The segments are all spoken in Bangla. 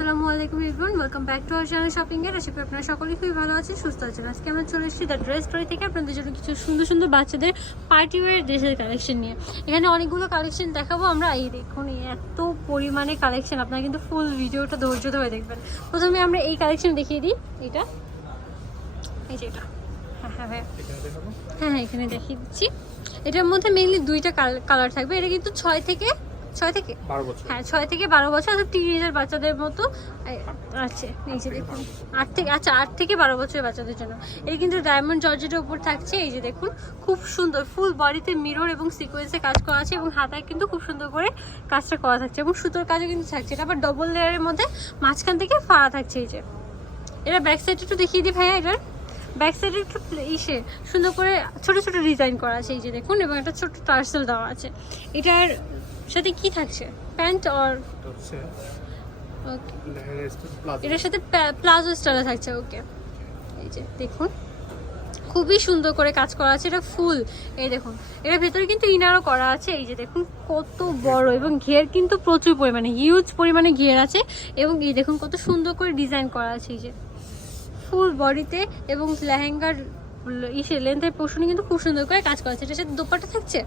আসসালামু আলাইকুম everyone welcome back to our channel shopping এর আশা করি আপনারা সকলেই খুবই ভালো আছেন সুস্থ আছেন। আজকে আমরা চলে এসেছি দ্য ড্রেস স্টোরি থেকে আপনাদের জন্য কিছু সুন্দর সুন্দর বাচ্চাদের পার্টি ওয়্যার ড্রেসের কালেকশন নিয়ে। এখানে অনেকগুলো কালেকশন দেখাবো আমরা। এই দেখুন এই এত পরিমাণে কালেকশন আপনারা কিন্তু ফুল ভিডিওটা ধৈর্য ধরে দেখবেন। প্রথমে আমরা এই কালেকশন দেখিয়ে দিই। এটা এই যে এটা। হ্যাঁ হ্যাঁ হ্যাঁ। হ্যাঁ হ্যাঁ এখানে দেখিয়ে দিচ্ছি। এটার মধ্যে মেইনলি দুইটা কালার থাকবে। এটা কিন্তু ছয় থেকে ছয় থেকে? হ্যাঁ ছয় থেকে বারো বছর অর্থাৎ টিনেজার বাচ্চাদের মতো আছে এই যে দেখুন আট থেকে আচ্ছা আট থেকে বারো বছরের বাচ্চাদের জন্য। এই কিন্তু ডায়মন্ড জর্জেটের উপর থাকছে এই যে দেখুন খুব সুন্দর ফুল বডিতে মিরর এবং সিকোয়েন্সে কাজ করা আছে এবং হাতায় কিন্তু খুব সুন্দর করে কাজটা করা থাকছে এবং সুতোর কাজও কিন্তু থাকছে। এটা আবার ডবল লেয়ারের মধ্যে মাঝখান থেকে ফাড়া থাকছে এই যে। এটা ব্যাক সাইড একটু দেখিয়ে দিই ভাইয়া এটার। ব্যাক সাইডে একটু ইসে সুন্দর করে ছোট ছোট ডিজাইন করা আছে এই যে দেখুন এবং একটা ছোট টার্সেল দেওয়া আছে। এটার সাথে কি থাকছে? প্যান্ট প্লাজো এটার সাথে প্লাজো স্টাইলে থাকছে ওকে এই যে দেখুন খুবই সুন্দর করে কাজ করা আছে এটা ফুল। এই দেখুন এর ভেতরে কিন্তু ইনারও করা আছে এই যে দেখুন কত বড় এবং ঘের কিন্তু প্রচুর পরিমাণে হিউজ পরিমাণে ঘের আছে এবং এই দেখুন কত সুন্দর করে ডিজাইন করা আছে এই যে। ফুল বডিতে এবং লেহেঙ্গার ইসে লেন্থের পোর্শনে কিন্তু খুব সুন্দর করে কাজ করা আছে। সাথে দোপাটা থাকছে?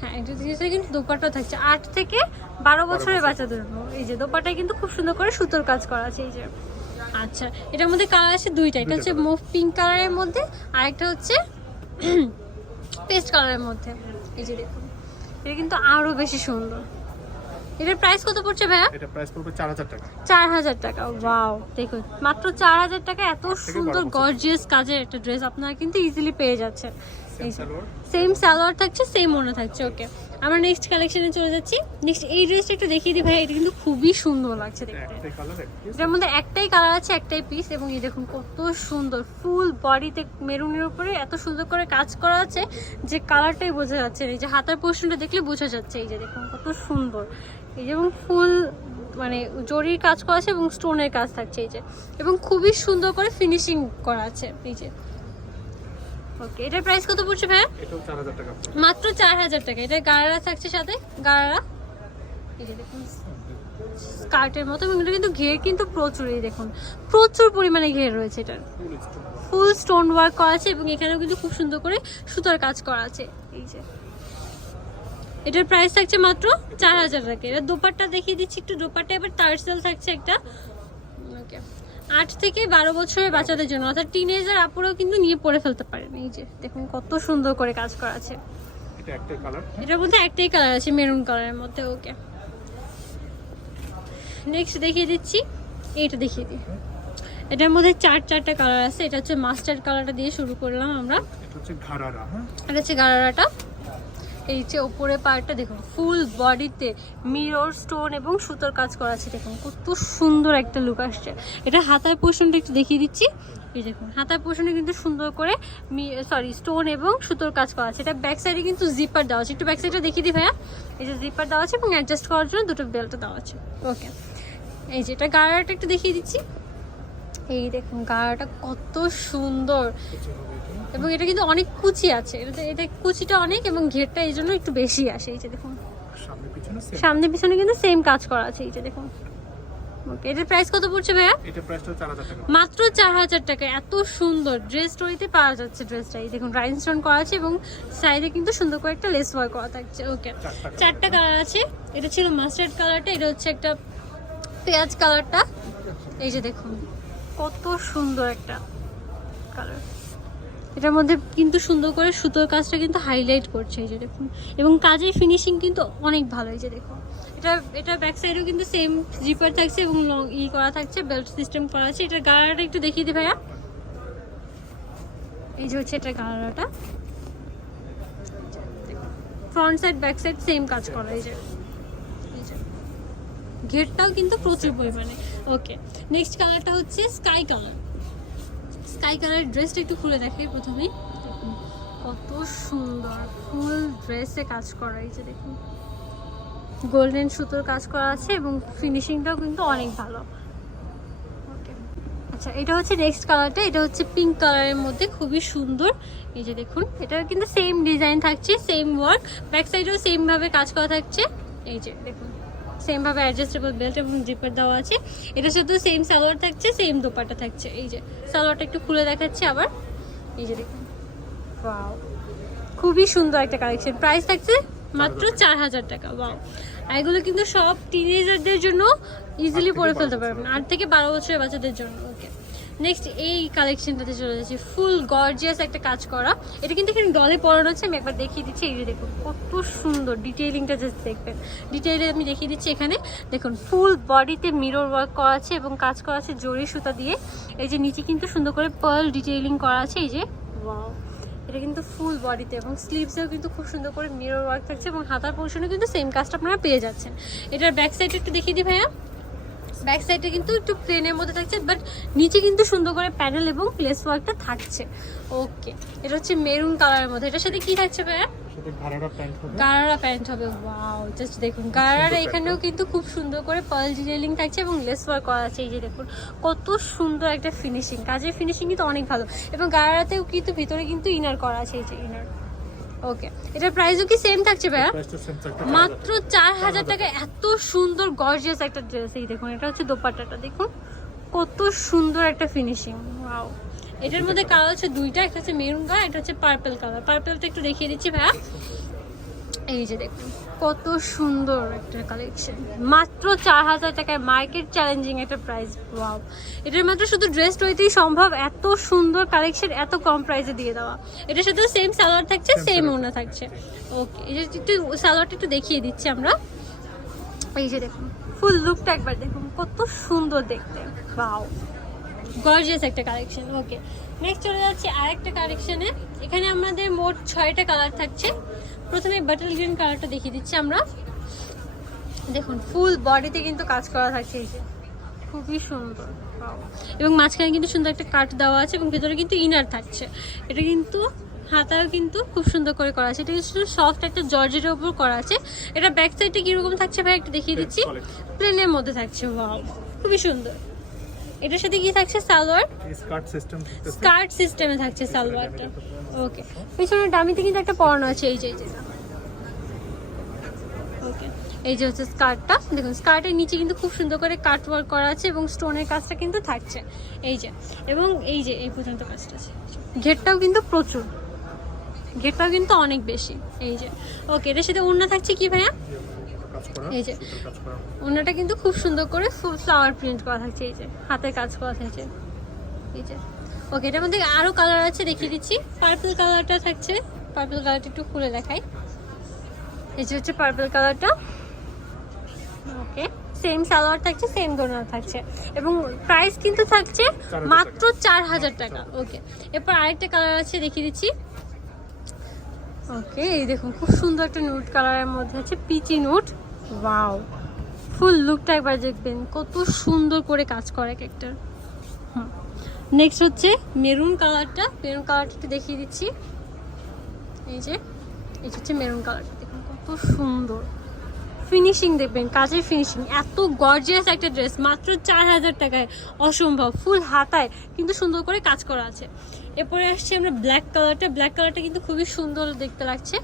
হ্যাঁ এটা জিনিসটা কিন্তু দোপাট্টা থাকছে। আট থেকে বারো বছরের বাচ্চাদের এই যে দোপাটায় কিন্তু খুব সুন্দর করে সুতোর কাজ করা আছে এই যে। আচ্ছা এটার মধ্যে কালার আছে দুইটা। এটা হচ্ছে মুভ পিঙ্ক কালারের মধ্যে আর একটা হচ্ছে পেস্ট কালারের মধ্যে। এই যে দেখুন এটা কিন্তু আরও বেশি সুন্দর। এটার প্রাইস কত পড়ছে ভাইয়া? এটা প্রাইস পড়বে চার হাজার টাকা। চার হাজার টাকা ওয়াও দেখুন মাত্র চার হাজার টাকা এত সুন্দর গর্জিয়াস কাজের একটা ড্রেস আপনারা কিন্তু ইজিলি পেয়ে যাচ্ছেন। সেম সালোয়ার থাকছে সেম মনে থাকছে ওকে আমরা নেক্সট কালেকশনে চলে যাচ্ছি। নেক্সট এই ড্রেসটা একটু দেখিয়ে দিই ভাই এটা কিন্তু খুবই সুন্দর লাগছে দেখতে। একটাই কালার এটার মধ্যে একটাই কালার আছে একটাই পিস এবং এই দেখুন কত সুন্দর ফুল বডিতে মেরুনের উপরে এত সুন্দর করে কাজ করা আছে যে কালারটাই বোঝা যাচ্ছে। এই যে হাতার পোর্শনটা দেখলে বোঝা যাচ্ছে এই যে দেখুন কত সুন্দর। এই যে এবং ফুল মানে জরির কাজ করা আছে এবং স্টোনের কাজ থাকছে এই যে। এবং খুবই সুন্দর করে ফিনিশিং করা আছে এই যে। ওকে এটার প্রাইস কত পড়ছে ভাইয়া? মাত্র চার হাজার টাকা। এটা গাড়ারা থাকছে সাথে? গাড়ারা? এই যে দেখুন স্কার্টের মতো এবং এটা কিন্তু ঘের কিন্তু প্রচুর এই দেখুন। প্রচুর পরিমাণে ঘের রয়েছে এটার। ফুল স্টোন ওয়ার্ক করা আছে এবং এখানেও কিন্তু খুব সুন্দর করে সুতার কাজ করা আছে এই যে। এটার প্রাইস থাকছে মাত্র চার হাজার টাকা। এটা দোপাট্টা দেখিয়ে দিচ্ছি একটু দোপাট্টা এবার টার্সেল থাকছে একটা। ওকে আট থেকে বারো বছরের বাচ্চাদের জন্য অর্থাৎ টিনেজার আপুরাও কিন্তু নিয়ে পরে ফেলতে পারেন। এই যে দেখুন কত সুন্দর করে কাজ করা আছে। এটা একটাই কালার এটার মধ্যে একটাই কালার আছে মেরুন কালারের মধ্যে ওকে নেক্সট দেখিয়ে দিচ্ছি এইটা দেখিয়ে দিই। এটার মধ্যে চার চারটা কালার আছে এটা হচ্ছে মাস্টার্ড কালারটা দিয়ে শুরু করলাম আমরা। এটা হচ্ছে ঘাড়ারা হ্যাঁ? এটা হচ্ছে গারারাটা এই যে ওপরে পার্টটা দেখুন ফুল বডিতে মিরর স্টোন এবং সুতোর কাজ করা আছে, দেখুন, কত সুন্দর একটা লুক আসছে। এটা হাতার পোর্শনটা একটু দেখিয়ে দিচ্ছি। এই দেখুন, হাতার পোর্শনে কিন্তু সুন্দর করে সরি স্টোন এবং সুতোর কাজ করা আছে। এটা ব্যাক সাইডে কিন্তু জিপার দেওয়া আছে। একটু ব্যাক সাইডটা দেখিয়ে দিই ভাইয়া। এই যে জিপার দেওয়া আছে এবং অ্যাডজাস্ট করার জন্য দুটো বেল্টও দেওয়া আছে। ওকে এই যে এটা গাড়াটা একটু দেখিয়ে দিচ্ছি। এই দেখুন গাড়াটা কত সুন্দর। এবং এটা কিন্তু অনেক কুচি আছে। এটা এটা কুচিটা অনেক এবং ঘেরটা এই জন্য একটু বেশি আসে এই যে দেখুন। সামনে পিছনে কিন্তু সেম কাজ করা আছে এই যে দেখুন। এটার প্রাইস কত পড়ছে ভাইয়া? মাত্র চার হাজার টাকা এত সুন্দর। ড্রেস স্টোরিতে পাওয়া যাচ্ছে ড্রেসটা এই দেখুন রাইনস্টোন করা আছে এবং সাইডে কিন্তু সুন্দর করে একটা লেস ওয়ার্ক করা থাকছে। ওকে চারটা কালার আছে। এটা ছিল মাস্টার্ড কালারটা এটা হচ্ছে একটা পেঁয়াজ কালারটা এই যে দেখুন কত সুন্দর একটা কালার এটার মধ্যে কিন্তু সুন্দর করে সুতোর কাজটা কিন্তু হাইলাইট করছে এই যে দেখুন। এবং কাজের ফিনিশিং কিন্তু অনেক ভালো এই যে দেখুন এটা এটা ব্যাক সাইডেও কিন্তু সেম জিপার থাকছে এবং লং ই করা থাকছে বেল্ট সিস্টেম করা আছে। এটার গাড়াটা একটু দেখিয়ে দিই ভাইয়া। এই যে হচ্ছে এটা গাড়াটা। Front side back side same কাজ করা এই যে। ঘেরটাও কিন্তু প্রচুর পরিমাণে। ওকে নেক্সট কালারটা হচ্ছে স্কাই কালার স্কাই কালারের ড্রেসটা একটু খুলে দেখে প্রথমেই দেখুন, কত সুন্দর ফুল ড্রেসে কাজ করা এই যে দেখুন। গোল্ডেন সুতোর কাজ করা আছে এবং ফিনিশিংটাও কিন্তু অনেক ভালো। আচ্ছা এটা হচ্ছে নেক্সট কালারটা এটা হচ্ছে পিঙ্ক কালারের মধ্যে খুবই সুন্দর। এই যে দেখুন এটা কিন্তু সেম ডিজাইন থাকছে সেম ওয়ার্ক ব্যাক সাইডেও সেমভাবে কাজ করা থাকছে। এই যে দেখুন। সেম ভাবে অ্যাডজাস্টেবল বেল্ট এবং জিপার দেওয়া আছে। এটা শুধু সেম সালোয়ার থাকছে সেম দোপাটা থাকছে। এই যে সালোয়ারটা একটু খুলে দেখাচ্ছে আবার। এই যে দেখুন. খুবই সুন্দর একটা কালেকশন প্রাইস থাকছে মাত্র চার হাজার টাকা। ওয়াও আর এগুলো কিন্তু সব টিনেজারদের জন্য ইজিলি পরে ফেলতে পারবেন। আট থেকে বারো বছরের বাচ্চাদের জন্য। ওকে নেক্সট এই কালেকশনটাতে চলে যাচ্ছি। ফুল গর্জিয়াস একটা কাজ করা। এটা কিন্তু এখানে ডলে পরানো আছে, আমি একবার দেখিয়ে দিচ্ছি। এই যে দেখুন, কত সুন্দর ডিটেইলিংটা জাস্ট দেখবেন। ডিটেইলে আমি দেখিয়ে দিচ্ছি এখানে। দেখুন ফুল বডিতে মিরর ওয়ার্ক করা আছে এবং কাজ করা আছে জরি সুতা দিয়ে। এই যে নিচে কিন্তু সুন্দর করে পার্ল ডিটেইলিং করা আছে, এই যে। ওয়াও এটা কিন্তু ফুল বডিতে এবং স্লিভসেও কিন্তু খুব সুন্দর করে মিরর ওয়ার্ক থাকছে এবং হাতার পোর্শনে কিন্তু সেম কাজটা আপনারা পেয়ে যাচ্ছেন। এটার ব্যাক সাইড একটু দেখিয়ে দিই ভাইয়া। ব্যাক সাইডে কিন্তু একটু প্লেনের মধ্যে থাকছে বাট নিচে কিন্তু সুন্দর করে প্যানেল এবং প্লেস ওয়ার্কটা থাকছে। ওকে এটা হচ্ছে মেরুন কালারের মধ্যে। এটার সাথে কি থাকছে ভাইয়া? গারারা প্যান্ট হবে। ওয়াও জাস্ট দেখুন। গারারা এখানেও কিন্তু খুব সুন্দর করে পার্ল থাকছে এবং লেস ওয়ার্ক করা আছে। এই যে দেখুন কত সুন্দর একটা ফিনিশিং কাজের ফিনিশিং কিন্তু অনেক ভালো। এবং গারারাতেও কিন্তু ভিতরে কিন্তু ইনার করা আছে এই যে ইনার ওকে এটার প্রাইসও কি সেম থাকছে ভাইয়া? মাত্র চার হাজার টাকা এত সুন্দর গর্জিয়াস একটা ড্রেস এই দেখুন এটা হচ্ছে দোপাট্টাটা দেখুন। কত সুন্দর একটা ফিনিশিং ওয়াও এটার মধ্যে কালার হচ্ছে দুইটা একটা হচ্ছে মেরুন কালার একটা হচ্ছে পার্পল কালার পার্পলটা একটু দেখিয়ে দিচ্ছি ভাইয়া। এই যে দেখুন। কত সুন্দর একটা কালেকশন মাত্র চার হাজার টাকায় মার্কেট চ্যালেঞ্জিং একটা প্রাইস ওয়াও এটার মাত্র শুধু ড্রেস রইতেই সম্ভব এত সুন্দর কালেকশন এত কম প্রাইসে দিয়ে দেওয়া। এটার সাথে সেম সালোয়ার থাকছে সেম ওনা থাকছে। ওকে এই যে একটু সালোয়ারটা একটু দেখিয়ে দিচ্ছি আমরা। এই যে দেখুন ফুল লুকটা একবার দেখুন কত সুন্দর দেখতে। ওয়াও গর্জিয়াস একটা কালেকশন ওকে নেক্সট চলে যাচ্ছে আরেকটা কালেকশনে এখানে আমাদের মোট ছয়টা কালার থাকছে। প্রথমে বাটল গ্রিন কালারটা দেখিয়ে দিচ্ছি আমরা। দেখুন ফুল বডিতে কিন্তু কাজ করা থাকছে এই যে। খুবই সুন্দর. এবং মাঝখানে কিন্তু সুন্দর একটা কাট দেওয়া আছে এবং ভেতরে কিন্তু ইনার থাকছে। এটা কিন্তু হাতাও কিন্তু খুব সুন্দর করে করা আছে। এটা কিন্তু সফট একটা জর্জের উপর করা আছে। এটা ব্যাক সাইডে কীরকম থাকছে ভাই একটু দেখিয়ে দিচ্ছি। প্লেনের মধ্যে থাকছে ওয়াও খুবই সুন্দর। এটার সাথে কি থাকছে? সালোয়ার? স্কার্ট সিস্টেম স্কার্ট সিস্টেমে থাকছে সালোয়ারটা। ওকে পিছনে ডামিতে কিন্তু একটা পরানো আছে এই যে এই যে। ওকে এই যে হচ্ছে স্কার্টটা। দেখুন স্কার্টের নিচে কিন্তু খুব সুন্দর করে কাট ওয়ার্ক করা আছে এবং স্টোনের কাজটা কিন্তু থাকছে। এই যে এবং এই যে এই পর্যন্ত কাজটা আছে। ঘেরটাও কিন্তু প্রচুর। ঘেরটাও কিন্তু অনেক বেশি। এই যে। ওকে এটার সাথে অন্য থাকছে কি ভাইয়া? এই যে। ওনাটা কিন্তু খুব সুন্দর করে ফুল ফ্লাওয়ার প্রিন্ট করা থাকছে এই যে। হাতের কাজ করা থাকছে এই যে। ওকে এটার মধ্যে আরও কালার আছে দেখিয়ে দিচ্ছি। পার্পল কালারটা থাকছে। পার্পল কালারটা একটু খুলে দেখাই। এই যে হচ্ছে পার্পল কালারটা ওকে সেম সালোয়ার থাকছে সেম দোনা থাকছে। এবং প্রাইস কিন্তু থাকছে মাত্র চার হাজার টাকা। ওকে এরপর আরেকটা কালার আছে দেখিয়ে দিচ্ছি। ওকে এই দেখুন খুব সুন্দর একটা নুট কালারের মধ্যে আছে পিচি নুট ওয়াও ফুল লুকটা একবার দেখবেন। কত সুন্দর করে কাজ করে একটা নেক্সট হচ্ছে মেরুন কালারটা মেরুন কালারটা একটু দেখিয়ে দিচ্ছি। এই যে, এই হচ্ছে মেরুন কালারটা দেখুন কত সুন্দর। ফিনিশিং দেখবেন, কাজের ফিনিশিং এত গর্জিয়াস একটা ড্রেস মাত্র চার হাজার টাকায়। অসম্ভব ফুল হাতায়, কিন্তু সুন্দর করে কাজ করা আছে। এরপরে আসছে আমরা ব্ল্যাক কালারটা ব্ল্যাক কালারটা কিন্তু খুবই সুন্দর দেখতে লাগছে।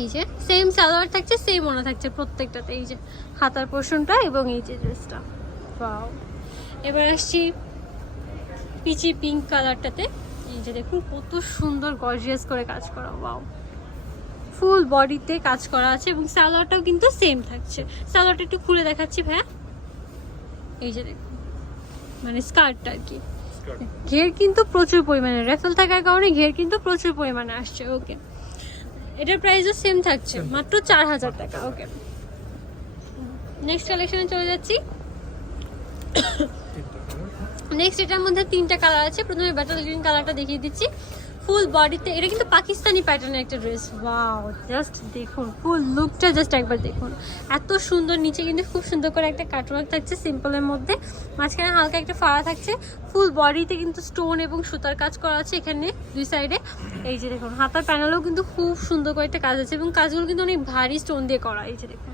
এই যে সেম সালোয়ার থাকছে সেম ওনা থাকছে প্রত্যেকটাতে এই যে হাতার পোর্শনটা এবং এই যে ড্রেসটা এবার আসছি পিচি পিঙ্ক কালারটাতে এই যে দেখুন কত সুন্দর গর্জিয়াস করে কাজ করা ওয়াও ফুল বডিতে কাজ করা আছে এবং সালোয়ারটাও কিন্তু সেম থাকছে। সালোয়ারটা একটু খুলে দেখাচ্ছি ভাইয়া। এই যে দেখুন মানে স্কার্টটা আর কি। ঘের কিন্তু প্রচুর পরিমাণে রেফেল থাকার কারণে ঘের কিন্তু প্রচুর পরিমাণে আসছে ওকে এটার প্রাইসও সেম থাকছে মাত্র চার হাজার টাকা ওকে নেক্সট কালেকশনে চলে যাচ্ছি। নেক্সট এটার মধ্যে তিনটা কালার আছে প্রথমে ব্যাটল গ্রিন কালারটা দেখিয়ে দিচ্ছি। ফুল বডিতে এটা কিন্তু পাকিস্তানি প্যাটার্নের একটা ড্রেস ওয়াও জাস্ট দেখুন ফুল লুকটা জাস্ট একবার দেখুন। এত সুন্দর, নিচে কিন্তু খুব সুন্দর করে একটা কাটওয়ার্ক থাকছে সিম্পলের মধ্যে। মাঝখানে হালকা একটা ফাড়া থাকছে। ফুল বডিতে কিন্তু স্টোন এবং সুতার কাজ করা আছে এখানে, দুই সাইডে এই যে দেখুন, হাতার প্যানেলেও কিন্তু খুব সুন্দর করে একটা কাজ আছে এবং কাজগুলো কিন্তু অনেক ভারী স্টোন দিয়ে করা, এই যে দেখুন।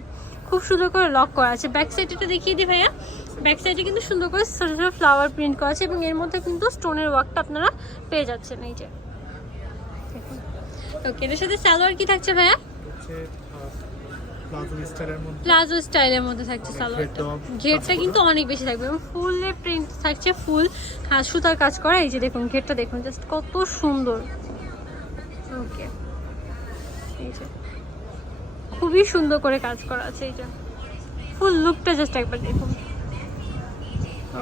খুব সুন্দর করে লক করা আছে। ব্যাক সাইডটা দেখিয়ে দিই ভাইয়া। ব্যাক সাইডে কিন্তু সুন্দর করে ফ্লাওয়ার প্রিন্ট করা আছে এবং এর মধ্যে কিন্তু স্টোনের ওয়ার্কটা আপনারা পেয়ে যাচ্ছেন, এই যে। ওকে এটার সাথে সালোয়ার কি থাকছে ভাইয়া? প্লাজো স্টাইলের মধ্যে। থাকছে সালোয়ারটা। ঘেরটাও ঘেরটা কিন্তু অনেক বেশি থাকবে এবং ফুলে প্রিন্ট থাকছে ফুল। হ্যাঁ সুতার কাজ করা এই যে দেখুন ঘেরটা দেখুন জাস্ট কত সুন্দর। ওকে খুবই সুন্দর করে কাজ করা আছে এই যে। ফুল লুকটা জাস্ট একবার দেখুন।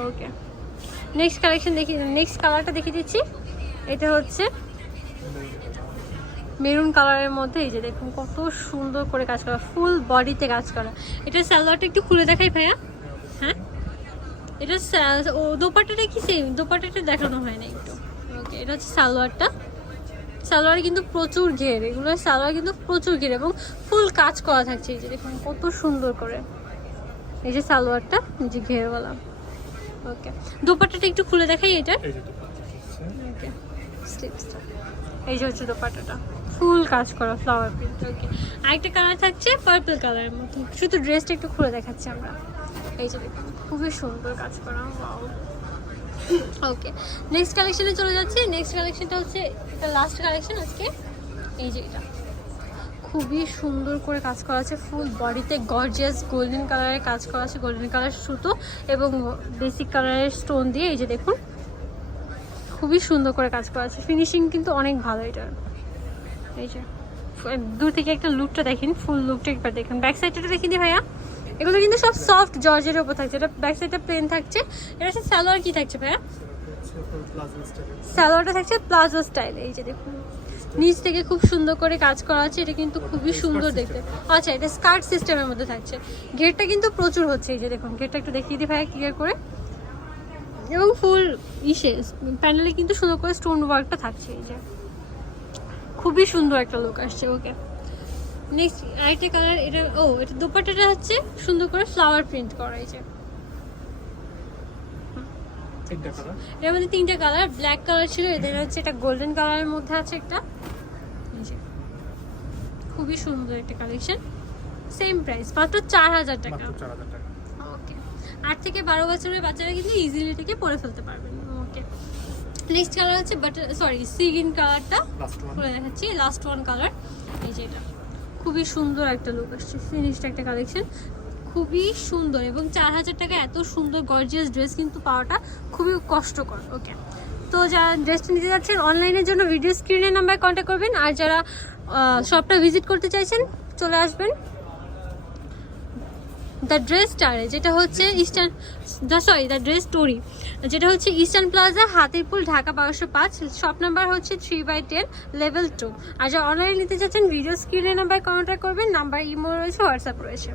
ওকে নেক্সট কালেকশন দেখি নেক্সট কালারটা দেখিয়ে দিচ্ছি। এটা হচ্ছে মেরুন কালারের মধ্যে এই যে দেখুন কত সুন্দর করে কাজ করা ফুল বডিতে কাজ করা। এটা সালোয়ারটা একটু খুলে দেখাই ভাইয়া। হ্যাঁ? এটা ও দোপাট্টাটা কি সেম দোপাটাটা দেখানো হয় না একটু। ওকে এটা হচ্ছে সালোয়ারটা। সালোয়ারে কিন্তু প্রচুর ঘের। এগুলো সালোয়ার কিন্তু প্রচুর ঘের এবং ফুল কাজ করা থাকছে। এই যে দেখুন কত সুন্দর করে। এই যে সালোয়ারটা এই যে ঘেরওয়ালা। ওকে দোপাট্টাটা একটু খুলে দেখাই এটা। এই যে হচ্ছে ওকে স্লিপসটা এই যে হচ্ছে দোপাট্টাটা। ফুল কাজ করা ফ্লাওয়ার প্রিন্ট ওকে আরেকটা কালার থাকছে পার্পল কালারের মতো। শুধু ড্রেসটা একটু খুলে দেখাচ্ছি আমরা। এই যে খুবই সুন্দর কাজ করা ওকে নেক্সট কালেকশনে চলে যাচ্ছি। নেক্সট কালেকশনটা হচ্ছে, এটা লাস্ট কালেকশন আজকে। এই যে এটা। খুবই সুন্দর করে কাজ করা আছে ফুল বডিতে গর্জিয়াস গোল্ডেন কালারের কাজ করা আছে গোল্ডেন কালার সুতো এবং বেসিক কালারের স্টোন দিয়ে, এই যে দেখুন, খুবই সুন্দর করে কাজ করা আছে। ফিনিশিং কিন্তু অনেক ভালো এটার। এই যে দূর থেকে একটা লুকটা দেখেন ফুল লুকটা একবার দেখুন। ব্যাক সাইডটা দেখি দি ভাইয়া। এগুলো কিন্তু সব সফট জর্জের উপর থাকছে। এটা ব্যাক সাইডটা প্লেন থাকছে। এটা হচ্ছে সালোয়ার কি থাকছে ভাইয়া? সালোয়ারটা থাকছে প্লাজো স্টাইল এই যে দেখুন। নিচ থেকে খুব সুন্দর করে কাজ করা আছে। এটা কিন্তু খুবই সুন্দর দেখতে। আচ্ছা এটা স্কার্ট সিস্টেমের মধ্যে থাকছে। ঘেরটা কিন্তু প্রচুর হচ্ছে। এই যে দেখুন ঘেরটা একটু দেখিয়ে দিই ভাইয়া ক্লিয়ার করে। এবং ফুল ইসে। প্যানেলে কিন্তু সুন্দর করে স্টোন ওয়ার্কটা থাকছে। এই যে। খুবই সুন্দর একটা লুক আসছে ওকে নেক্সট আরেকটা কালার এটা ও এটা দোপাট্টাটা হচ্ছে সুন্দর করে ফ্লাওয়ার প্রিন্ট করা কালারের মধ্যে তিনটে কালার ব্ল্যাক কালার ছিল এদের হচ্ছে এটা গোল্ডেন কালারের মধ্যে আছে একটা। খুবই সুন্দর একটা কালেকশন সেম প্রাইস মাত্র চার হাজার টাকা। মাত্র চার হাজার টাকা। ওকে আট থেকে বারো বছরের বাচ্চারা কিন্তু ইজিলি এটাকে পরে ফেলতে পারবেন ওকে নেক্সট কালার হচ্ছে বাটার সরি সি গ্রিন কালারটা খুলে দেখাচ্ছি লাস্ট ওয়ান কালার এই যে এটা। খুবই সুন্দর একটা লুক আসছে ফিনিশড একটা কালেকশন খুবই সুন্দর এবং চার হাজার টাকা এত সুন্দর গর্জিয়াস ড্রেস কিন্তু পাওয়াটা খুবই কষ্টকর ওকে তো যারা ড্রেসটা নিতে যাচ্ছেন অনলাইনের জন্য ভিডিও স্ক্রিনের নাম্বারে কন্ট্যাক্ট করবেন আর যারা শপটা ভিজিট করতে চাইছেন চলে আসবেন। দ্য ড্রেস স্টারে যেটা হচ্ছে Eastern the sorry the dress story যেটা হচ্ছে ইস্টার্ন প্লাজা হাতিরপুল, ঢাকা বারোশো পাঁচ শপ নাম্বার হচ্ছে three by ten level two আর যা অনলাইনে নিতে চাচ্ছেন ভিডিও স্ক্রিনে নাম্বার কন্ট্যাক্ট করবেন নাম্বার ইমো রয়েছে হোয়াটসঅ্যাপ রয়েছে।